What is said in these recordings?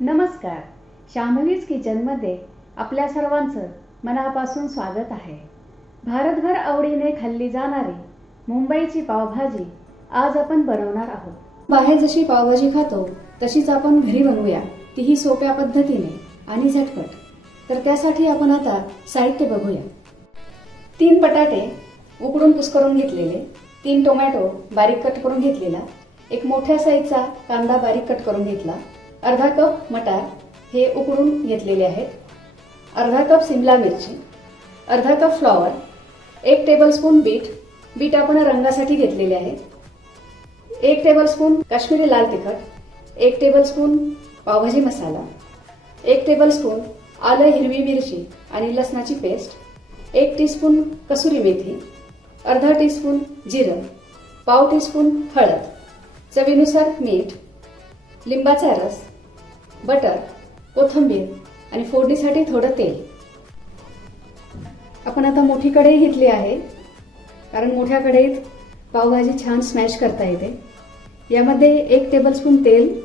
नमस्कार. शांभवीज किचनमध्ये आपल्या सर्वांचं मनापासून स्वागत आहे. भारतभर आवडीने खाल्ली जाणारी मुंबईची पावभाजी आज आपण बनवणार आहोत. बाहेर जशी पावभाजी खातो तशीच आपण घरी बनवूया, तीही सोप्या पद्धतीने आणि झटपट. तर त्यासाठी आपण आता साहित्य बघूया. 3 बटाटे उकडून कुस्करून घेतलेले, 3 टोमॅटो बारीक कट करून घेतलेला, एक मोठ्या साईजचा कांदा बारीक कट करून घेतला, अर्धा कप मटार हे उकडून घेतलेले आहेत, अर्धा कप सिमला मिरची, अर्धा कप फ्लॉवर, 1 टेबलस्पून बीट आपण रंगासाठी घेतलेले आहे, 1 टेबलस्पून काश्मीरी लाल तिखट, 1 टेबलस्पून पावभाजी मसाला, 1 टेबलस्पून आलं हिरवी मिरची आणि लसणाची पेस्ट, 1 टीस्पून कसुरी मेथी, अर्धा टीस्पून जिरं, पाव टीस्पून हळद, चवीनुसार मीठ, लिंबाचा रस, बटर, कोथिंबीर आणि फोडणीसाठी थोडं तेल. आपण आता मोठी कढई घेतली आहे, कारण मोठ्या कढईत पावभाजी छान स्मॅश करता येते. यामध्ये 1 टेबलस्पून तेल,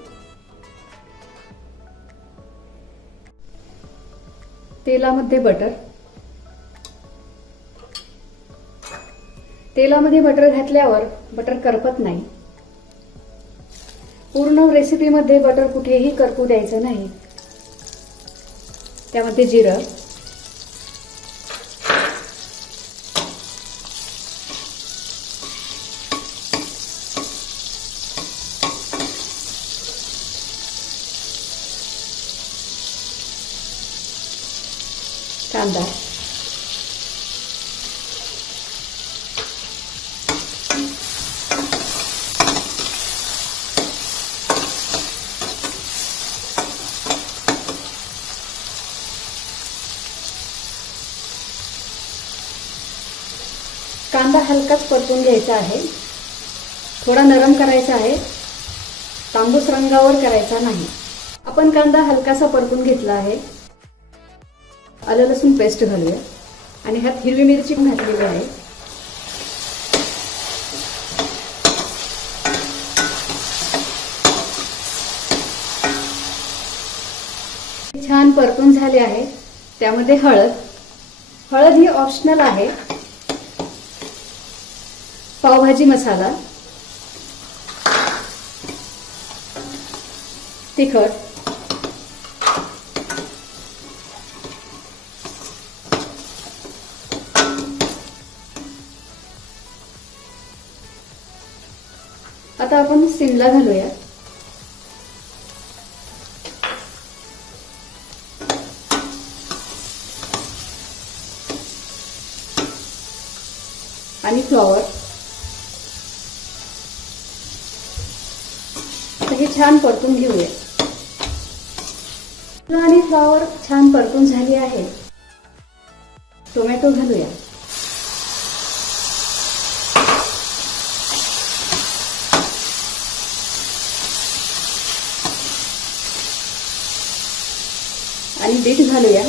तेलामध्ये बटर, तेलामध्ये बटर घातल्यावर बटर करपत नाही. पूर्ण रेसिपीमध्ये बटर कुठेही करपू द्यायचं नाही. त्यामध्ये जिरं, कांदा, कांदा हलकाच परतून घ्यायचा आहे. थोडा नरम करायचा आहे, तांबूस रंगावर करायचा नाही. आपण कांदा हलकासा परतून घेतला आहे. आलं लसूण पेस्ट घालूया आणि ह्यात हिरवी मिरची पण घातलेली आहे. छान परतून झाले आहे. त्यामध्ये हळद ही ऑप्शनल आहे. पावभाजी मसाला, तिखट, आता आपण सिमला घालूया. आणि फ्लॉवर. हे छान परतून घेऊया. आणि फ्लॉवर छान परतून झाली आहे. टोमॅटो घालूया. आणि बीट घालूया.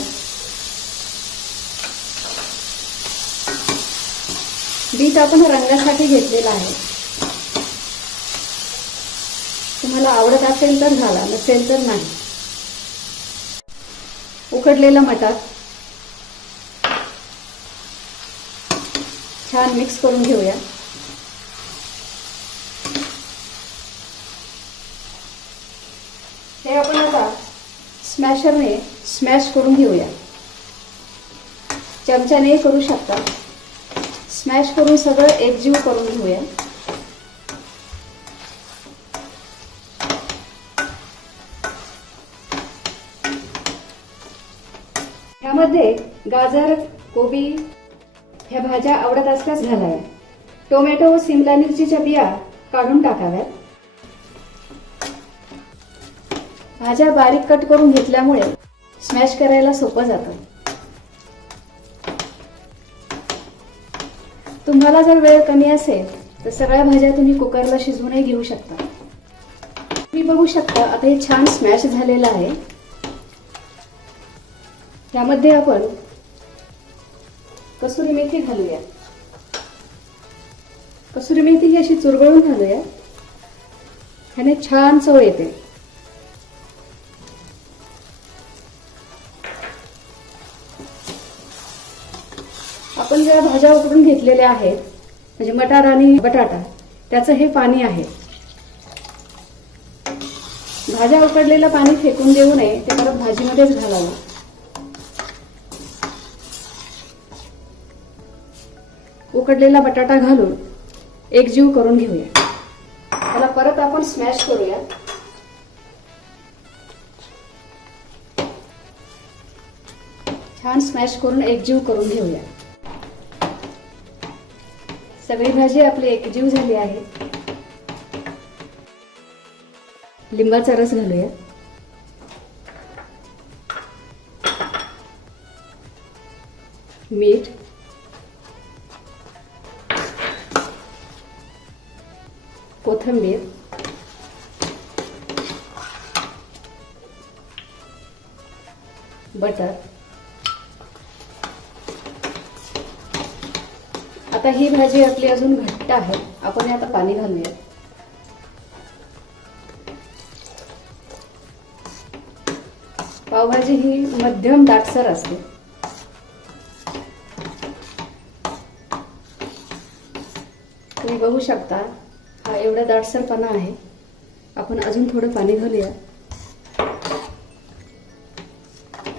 बीट आपण रंगासाठी घेतलेला आहे. तुम्हाला आवडत असेल तर घाला, नसेल तर नाही. उकडलेला मटार छान मिक्स करून घेऊया. हे आपण आता स्मॅशरने स्मॅश करून घेऊया. चमच्याने करू शकता. स्मॅश करून सगळं एकजीव करून घेऊया. ह्यामध्ये गाजर, कोबी ह्या भाज्या आवडत असल्यास घालाव्या. टोमॅटो व सिमला मिरचीच्या बिया काढून टाकाव्यात. भाज्या बारीक कट करून घेतल्यामुळे स्मॅश करायला सोपं जातं. तुम्हाला जर वेळ कमी असेल तर सगळ्या भाज्या तुम्ही कुकरला शिजवूनही घेऊ शकता. तुम्ही बघू शकता आता हे छान स्मॅश झालेलं आहे. यामध्ये आपण कसुरी मेथी घालूया. कसुरी मेथी ही अशी चुरगळून घालूया. ह्याने छान चव येते. आपण ज्या भाज्या उकडून घेतलेल्या आहेत म्हणजे मटार आणि बटाटा, त्याचं हे पाणी आहे. भाज्या उकडलेलं पाणी फेकून देऊ नये, ते परत भाजीमध्येच घालावं. उकडलेला बटाटा घालून एकजीव करून घेऊया. त्याला परत आपण स्मॅश करूया. छान स्मॅश करून एकजीव करून घेऊया. सगळी भाजी आपली एकजीव झाली आहे. लिंबाचा रस घालूया. मीठ, कोथिंबीर, बटर. आता ही भाजी आपली अजून घट्ट आहे. आपण आता पाणी घालूया. पावभाजी ही मध्यम दाटसर असते. तुम्ही बघू शकता, हा एवढा दाटसरपणा आहे. आपण अजून थोडं पाणी घालूया.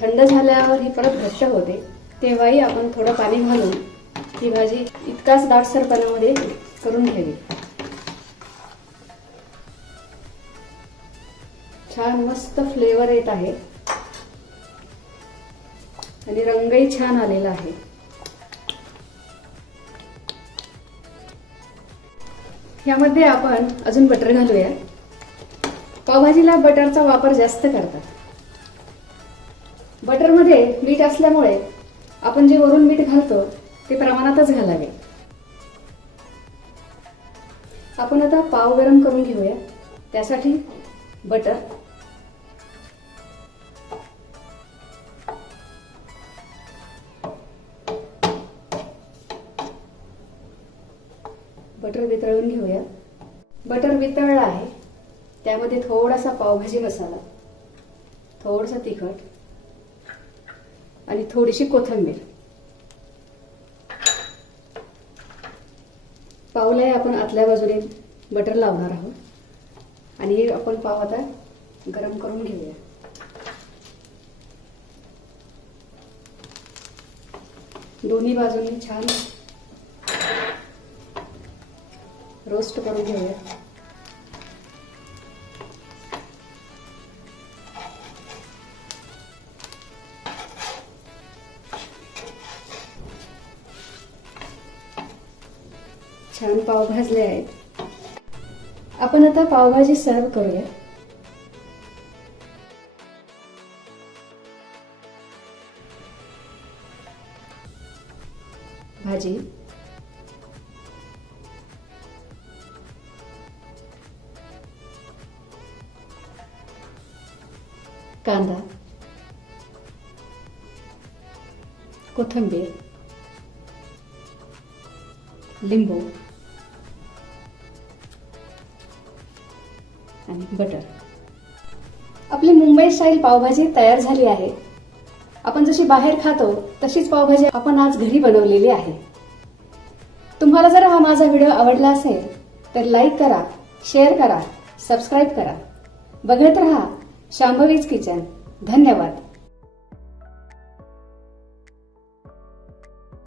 थंड झाल्यावर ही परत घट्ट होते, तेव्हाही आपण थोडं पाणी घालून ही भाजी इतकाच दाटसरपणामध्ये करून घ्यावी. छान मस्त फ्लेवर येत आहे आणि रंगही छान आलेला आहे. यामध्ये आपण अजून बटर घालूया. पावभाजीला बटरचा वापर जास्त करतात. बटरमध्ये मीठ असल्यामुळे आपण जे वरून मीठ घालतो ते प्रमाणातच घालावे. आपण आता पाव गरम करून घेऊया. त्यासाठी बटर, बटर वितळून घेऊया. बटर वितळलं आहे. त्यामध्ये थोडासा पावभाजी मसाला, थोडंसं तिखट आणि थोडीशी कोथिंबीर. पावलाही आपण आतल्या बाजूने बटर लावणार आहोत आणि आपण पाव आता गरम करून घेऊया. दोन्ही बाजूने छान रोस्ट करून घेऊया. छान पाव भाजले आहेत. आपण आता पावभाजी सर्व करूया. भाजी, कांदा, कोथिंबीर, लिंबू आणि बटर. आपली मुंबई स्टाईल पावभाजी तयार झाली आहे. आपण जशी बाहेर खातो तशीच पावभाजी आपण आज घरी बनवलेली आहे. तुम्हाला जर हा माझा व्हिडिओ आवडला असेल तर लाईक करा, शेअर करा, सबस्क्राईब करा. बघत रहा शांभवीज किचन. धन्यवाद.